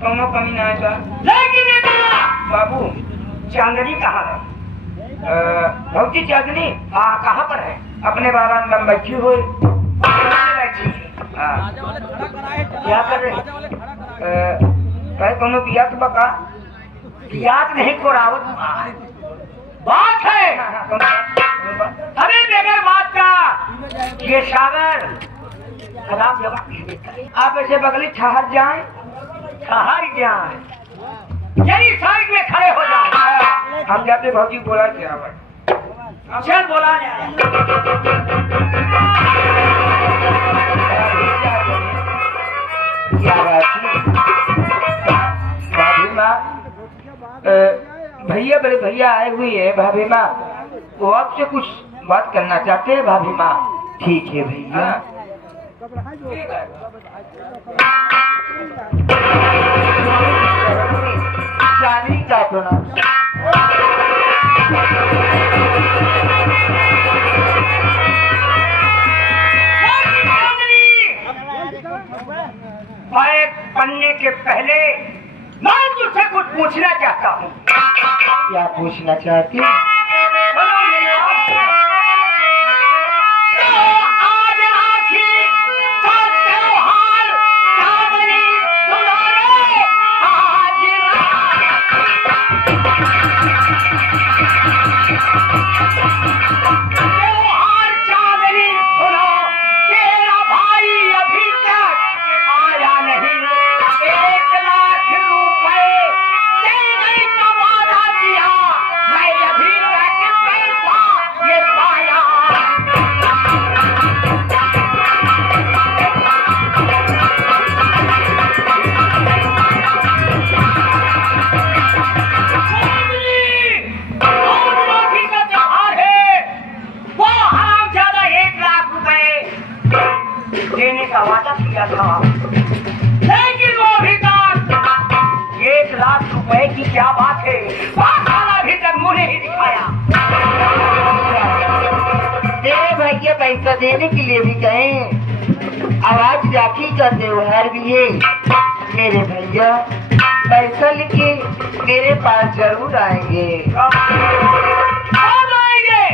कौनो कमी ना आएगा। लेकिन ये कहा बाबू चांदनी कहाँ है? भौजी चांदनी कहाँ पर है? अपने बाबा में बैठी हुई बैठी। क्या कर रहे? कोनो बियात बका बियात नहीं कोरावत बात है। अरे बगैर बात का ये सागर खराब जगह आप ऐसे बगली ठहर जाए यही साइड में खड़े हो जाओ। हम जाते भौजी बोला क्या चल बोला भाभी माँ भैया बड़े भैया आए हुए हैं। भाभी माँ वो आपसे कुछ बात करना चाहते हैं। भाभी माँ ठीक है भैया। चांदनी का सुना पढ़ने के पहले मैं तुझसे कुछ पूछना चाहता हूँ। क्या पूछना चाहती? आज राखी का त्योहार चांदनी सुना रे। आज त्योहार चांदनी सुनो, तेरा भाई अभी तक आया नहीं। 1 लाख रुपए देने का वादा किया, मैं अभी तक पैसा ये पाया। राखी का त्योहार है, वो हरामजादा 1 लाख रुपए देने का वादा किया था, लेकिन वो अभी तक 1 लाख रुपए की क्या बात है? बात वाला अभी तक मुंह नहीं दिखाया। तेरे भैया पैसा देने के लिए भी कहें। आवाज राखी का त्योहार भी है। मेरे भैया पैसा लेके मेरे पास जरूर आएंगे। कब आएंगे?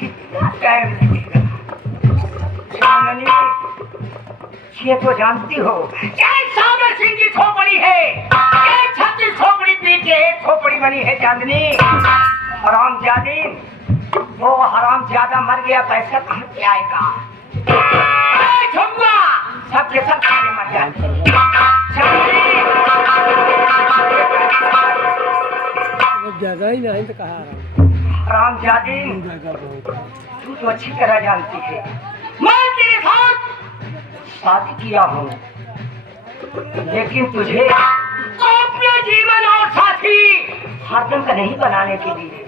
कितना टाइम लगेगा? चांदनी ये तो जानती हो ये सागर सिंह की खोपड़ी है, ये 36 खोपड़ी पीट के एक खोपड़ी बनी है चांदनी। हरामजादी, वो हरामजादा मर गया, पैसा कहाँ से आएगा? झुमका सबके सब खाने मर जाते। जगह ही नहीं तो कहा हरामजादी, तू तो अच्छी तरह जानती है मैं तेरे साथ शादी किया हूँ, लेकिन तुझे अपना जीवन और साथी हरदम का नहीं बनाने के लिए।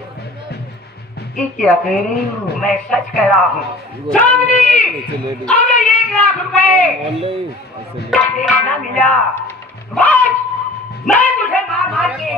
ये क्या कह रही हूँ? मैं सच कह रहा हूँ। चांदनी अगर 1 लाख रुपए ना मिला बस मैं तुझे मार मार के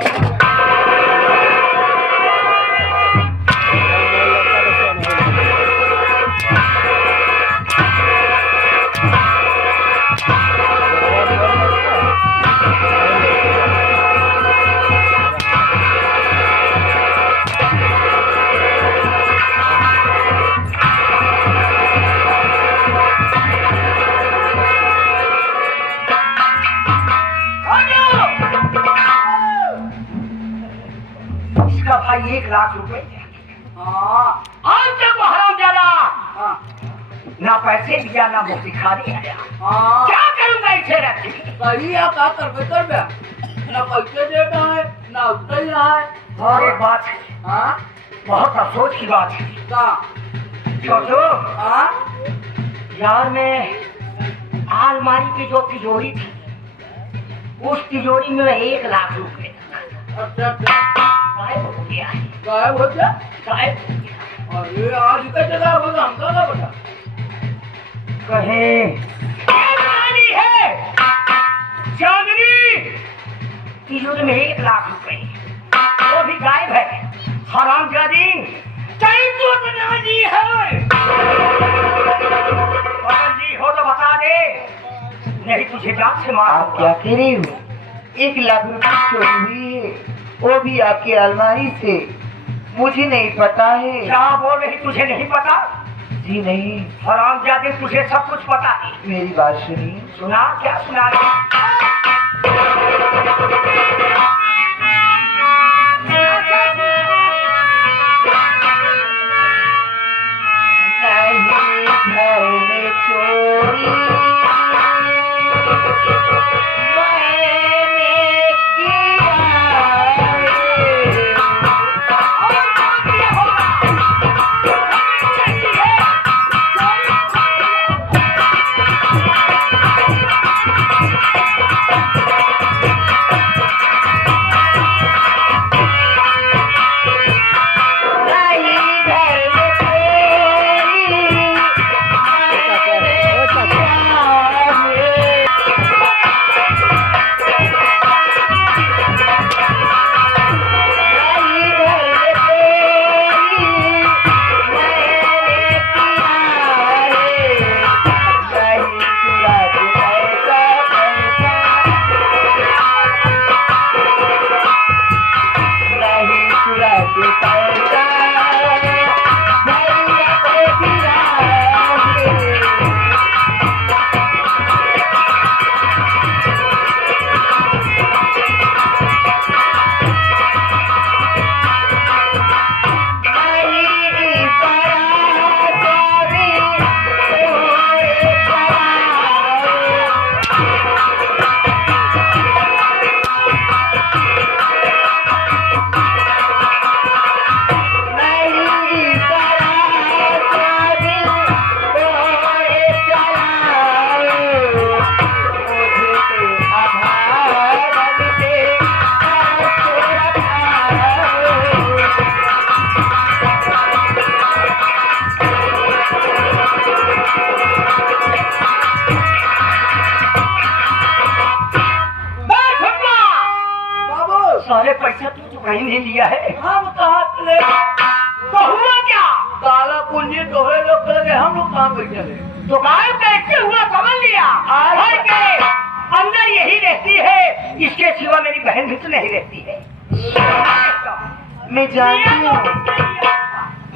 इसका भाई 1 लाख रुपए आज तक वो हरामजादा ना पैसे दिया ना मुझे खा दिया। क्या करूंगा इसे रख के? सही है का करबे करबे ना पैसे देता है ना उसका ही रहा है। और एक बात है, हाँ बहुत अफसोस की बात है। का छोटू हाँ यार, मैं अलमारी की जो तिजोरी थी, उस तिजोरी में 1 लाख रुपए अच्छा गायब हो गया है। गायब हो गया। गायब हो गया। अरे आज का जगह होगा हमका ना बता कहे कहानी है चांदनी तिजोरी में 1 लाख रुपए, वो भी गायब है। हरामजादी, कहीं तो बनानी है। अगर जी हो तो बता दे, नहीं तुझे जान से मार। आप क्या कह रही हो? 1 लाख रुपए चोरी हुई है, वो भी आपकी अलमारी से। मुझे नहीं पता है। क्या बोल रही, तुझे नहीं पता? जी नहीं। हरामजादे, तुझे सब कुछ पता है। मेरी बात सुनिए। सुना, क्या सुना रही? नहीं घर में चोरी मैंने किया है। और कौन किया होगा? नहीं घर में चोरी मैंने किया है। नहीं घर में चोरी मैंने किया है। नहीं चुरा के नहीं चुरा के पैसा भैया को दिया है। नहीं परा चोरी तोरे नहीं परा चोरी तोरे चलाओ। मुझे ते आभार दे बैठ अपना। बाबू सारे पैसा तू तो कहीं नहीं लिया है। हम कहाँ ले तो हुआ क्या? काला पूंजी तोहरे लोग लगे, हम लोग कहाँ बैठे ले? तो गाय कैसे हुआ समझ लिया। घर के अंदर यही रहती है, इसके सिवा मेरी बहन भी तो नहीं रहती है। मैं जानती हूँ,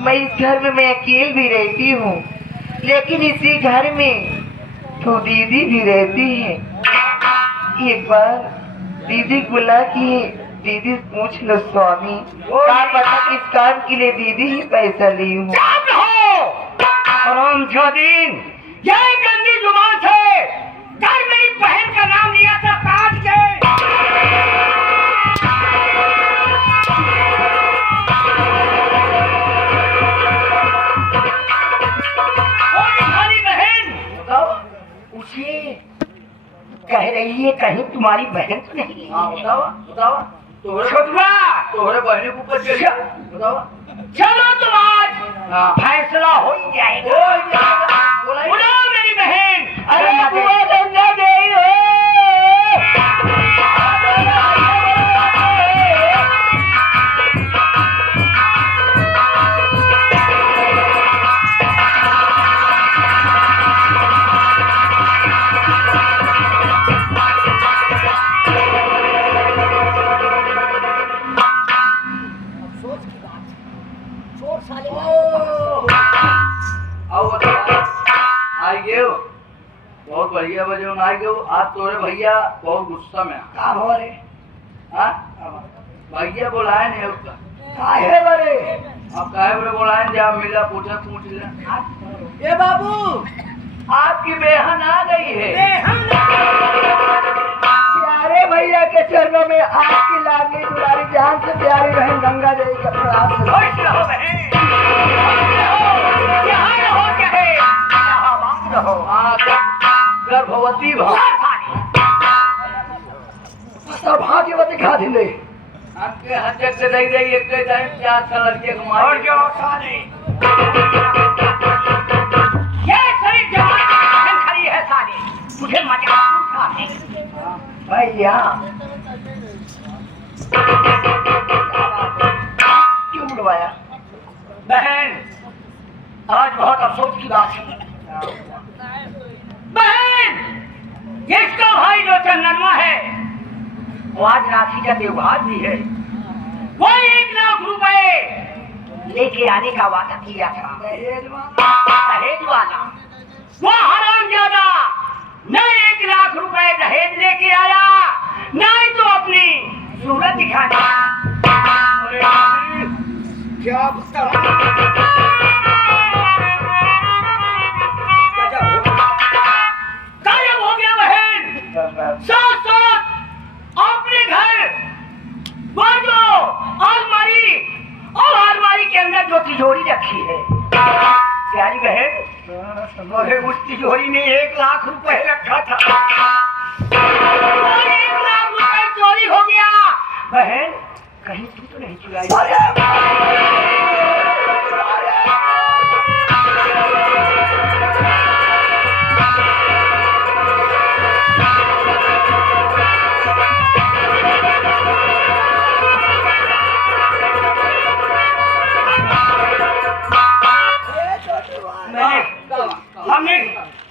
मैं इस घर में मैं अकेले भी रहती हूँ, लेकिन इसी घर में तो दीदी भी रहती है। एक बार दीदी को बुला कि दीदी पूछ लो स्वामी, क्या पता किस काम के लिए दीदी ही पैसा ली हूँ। चुप रहो हरामजादीन, ये गंदी जुबान से कल मेरी बहन का नाम लिया था काट के। और तुम्हारी बहन बताओ। उसे कह रही है कहीं तुम्हारी बहन तो नहीं है। हाँ बताओ बताओ। छुटवा, तोहरे बहने को ऊपर चढ़ बताओ। चलो तो आज हाँ। फैसला हो ही जाएगा। बोला बुलाओ मेरी बहन। अरे बुआ गंगा देवी हो। बहुत बढ़िया बजे आई गए। आज तोरे भैया बहुत गुस्सा में का हो रे? हाँ भैया बुलाए नहीं उसका। काहे बरे? अब काहे बड़े बुलाए जब मिला पूछे पूछ ले। ये बाबू आपकी बेहन आ गई है। प्यारे भैया के चरणों में आपकी लाडली दुलारी जान से प्यारी बहन गंगा देवी का प्रणाम। खुश रहो बहन, यहाँ रहो चाहे इलाहाबाद रहो। हाँ गर्भवती भा भाग्यवती खा दिले। आपके हत्या से दे गई एक टाइम 4 साल लड़के को मार और जो साले ये सभी जवान की बहन खड़ी है साले, तुझे मजाक पूछा है भैया क्यों बुलवाया? बहन आज बहुत अफसोस की बात है। बहन इसका भाई जो चंदनवा है वो आज राखी का त्योहार भी है। वो 1 लाख रुपए लेके आने का वादा किया था, दहेज वाला। वो हरामजादा न 1 लाख रुपए दहेज लेके आया, न ही तो अपनी सूरत दिखाने। क्या बता गायब हो गया बहन। साथ साथ अपने घर वो जो अलमारी और अलमारी के अंदर जो तिजोरी रखी है प्यारी बहन, अरे उस तिजोरी में 1 लाख रुपए रखा था और 1 लाख रुपए चोरी हो गया। बहन कहीं तू तो नहीं चुराई?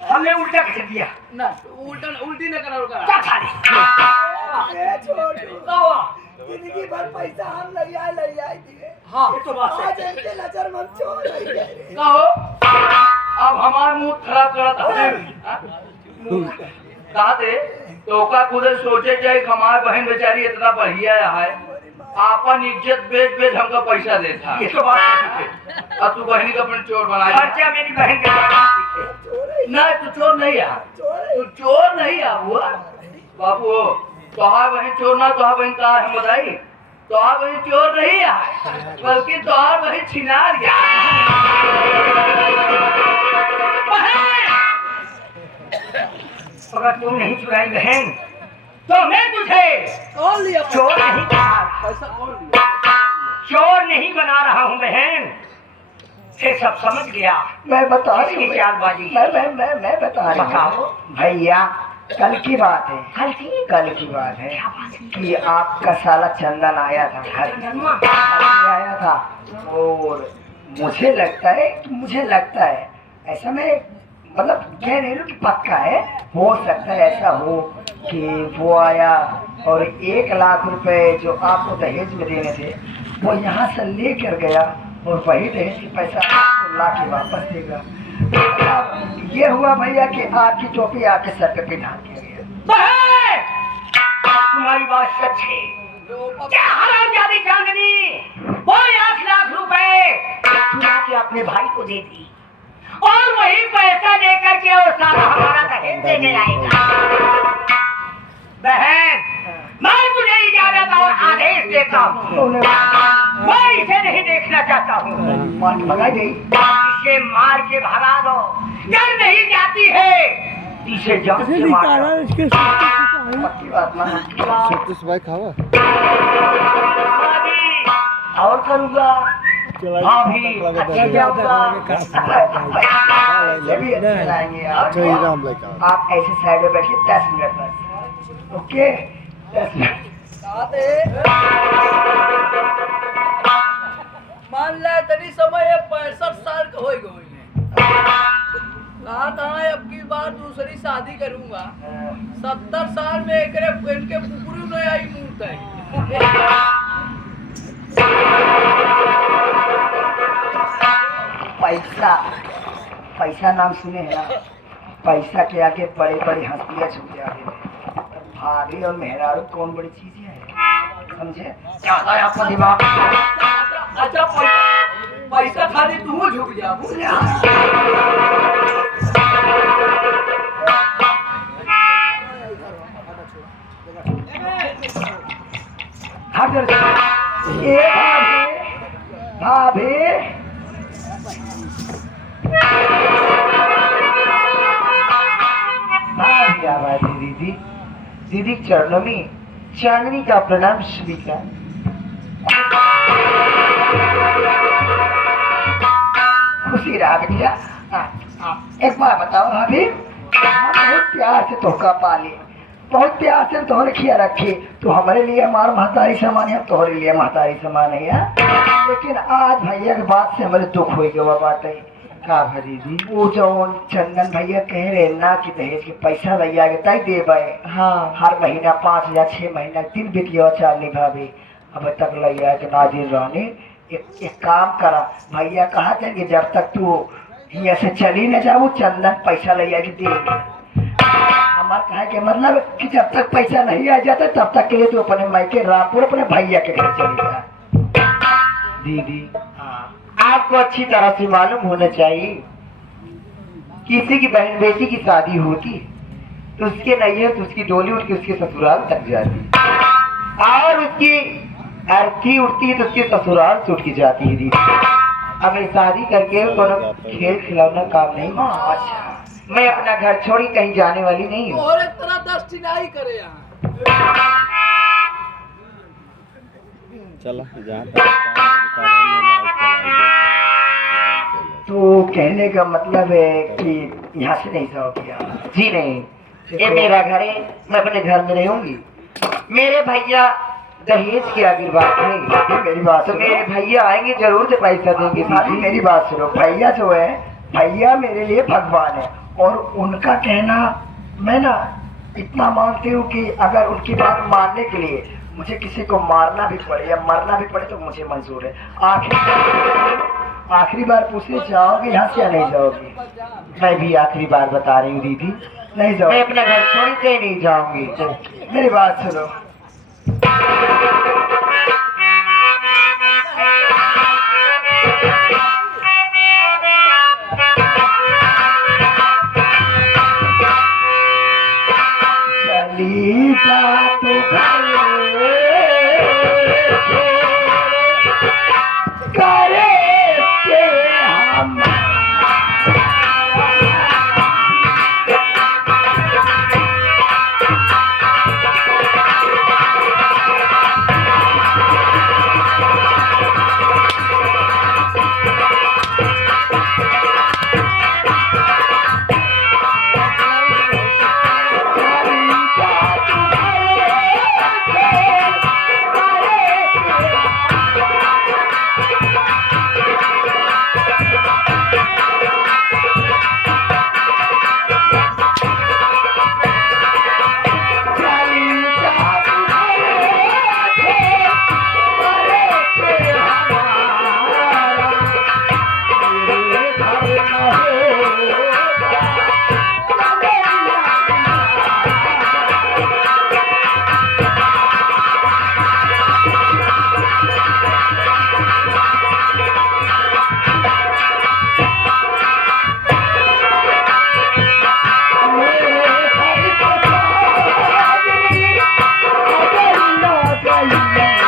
हमने उल्टा कर दिया ना, उल्टी न करा क्या खा रही? जिंदगी भर पैसा हम ले आए दिए। हाँ ये तो बात आज है। इनके नजर में हम चोर नहीं गए रे। कहो अब हमारा मूड खराब करता कहा दे तो का खुद सोचे जाए कि हमारी बहन बेचारी इतना बढ़िया है, आपन इज्जत बेच बेच हमका पैसा देता। ये तो बात है। अब तू बहनी का अपने चोर बना खर्चा मेरी बहन के ना, तू चोर नहीं आ, तू चोर नहीं आ हुआ बाबू। तोहार बहन चोर ना, तोहार बहन का हम बताई, तोहार बहन चोर नहीं आ, बल्कि तोहार बहन छिनार गया। अगर तुम नहीं चुराई बहन तो मैं तुझे कौन लिया चोर नहीं कहा, पैसा? कौन लिया? चोर नहीं बना रहा हूँ बहन। ये सब समझ गया मैं बता रही इसकी हूँ, चालबाजी। मैं बता रही बताओ। हूँ भैया। कल की बात है, कल की बात है क्या बात है? कि आपका साला चंदन आया था घर में आया था, और मुझे लगता है ऐसा मैं मतलब कह रही हूँ कि पक्का है, हो सकता है ऐसा हो कि वो आया और 1 लाख रुपए जो आपको दहेज में देने थे वो यहाँ से लेकर गया और वही दहेज के पैसा आपको ला के वापस देगा। अब ये हुआ भैया कि आपकी टोपी आपके सर पे पिटा दिया गया। बहन तुम्हारी बात सच है। क्या हरामजादी चांदनी वो 1 लाख रुपए चुरा के अपने भाई को दे दी और वही पैसा लेकर के वो सारा हमारा दहेज देने आएगा। बहन मैं तुझे इजाजत और आदेश देता हूँ, मैं इसे नहीं देखना चाहता हूँ। मार भगाई गई। इसे मार के भगा दो, डर नहीं जाती है इसे जान से मार दो। पक्की बात ना और करूँगा हाँ भी अच्छा जाऊँगा। ये भी अच्छे लाएंगे आप ऐसे साइड में बैठिए 10 मिनट बस। Okay 10 minute. मान ले तनी समय 65 साल का हो गए कहा था अब की बार दूसरी शादी करूंगा। 70 साल में इनके कुकुरी नहीं आई मूर्त है। पैसा नाम सुने हैं ना, पैसा के आगे बड़े बड़े हंसियाँ छूट जाते हैं। भाभी और मेहरारू कौन बड़ी चीजें हैं, समझे? ज्यादा है आपका दिमाग। अच्छा पैसा खाली तू झुक जा। ये भाभी भाभी आवाज दीदी दीदी चरणों में चांदनी का प्रणाम स्वीकार। खुशी रहा बेटिया। एक बार बताओ भाभी, हम बहुत प्यार से तोहका पाले, बहुत प्यार से तोहरे खिया रखे, तो हमारे लिए हमारा महतारी समान है, तोहरे लिए महतारी समान है। लेकिन आज भैया के बात से हमारे दुख हो गया बात है का भरी दी वो जो चंदन भैया कह रहे ना कि दहेज के पैसा भैया के तय देवे। हाँ हर महीना 5,000 6 महीना 3 बेटियों चाल निभावे। अब तक लैया के नाजिर रहने एक काम करा भैया कहा थे कि जब तक तू यहाँ से चली न जाओ चंदन पैसा लैया के देंगे। हमार कहा के मतलब कि जब तक पैसा नहीं आ जाता तब तक के लिए तू अपने मायके रामपुर अपने भैया के घर चली जा। दीदी हाँ आपको अच्छी तरह से मालूम होना चाहिए, किसी की बहन बेटी की शादी होती तो उसके नैहर तो उसकी डोली उठ के उसके ससुराल तक जाती और उसकी अर्थी उठती है तो उसके ससुराल से उठ के जाती है दीदी। अब मैं शादी करके कोनो खेल खिलौना काम नहीं। हाँ, अच्छा मैं अपना घर छोड़ के कहीं जाने वाली नहीं हूँ। और एक तरह दस्ती नहीं करे यहाँ। चला जहाँ तक काम है, रिकॉर्डिंग में लाइव चला तो कहने का मतलब है कि यहाँ से नहीं जाओगे आप। जी नहीं, ये मेरा घर है, मैं अपने घर में रहूंगी। मेरे भैया दहेज की आखिर बात है, ये मेरी बात तो सुनो। मेरे भैया आएंगे जरूर से पैसा देंगे साली दीदी। मेरी बात सुनो भैया जो है भैया मेरे लिए भगवान है और उनका कहना मैं ना इतना मानती हूँ कि अगर उनकी बात मानने के लिए मुझे किसी को मारना भी पड़े या मरना भी पड़े तो मुझे मंजूर है। आखिरी बार पूछने जाओगे यहाँ से या नहीं जाओगे? मैं भी आखिरी बार बता रही हूँ दीदी, नहीं मैं जाओगे। अपना घर छोड़ के नहीं जाऊंगी। मेरी बात सुनो चली जा तू करे के हम Bye.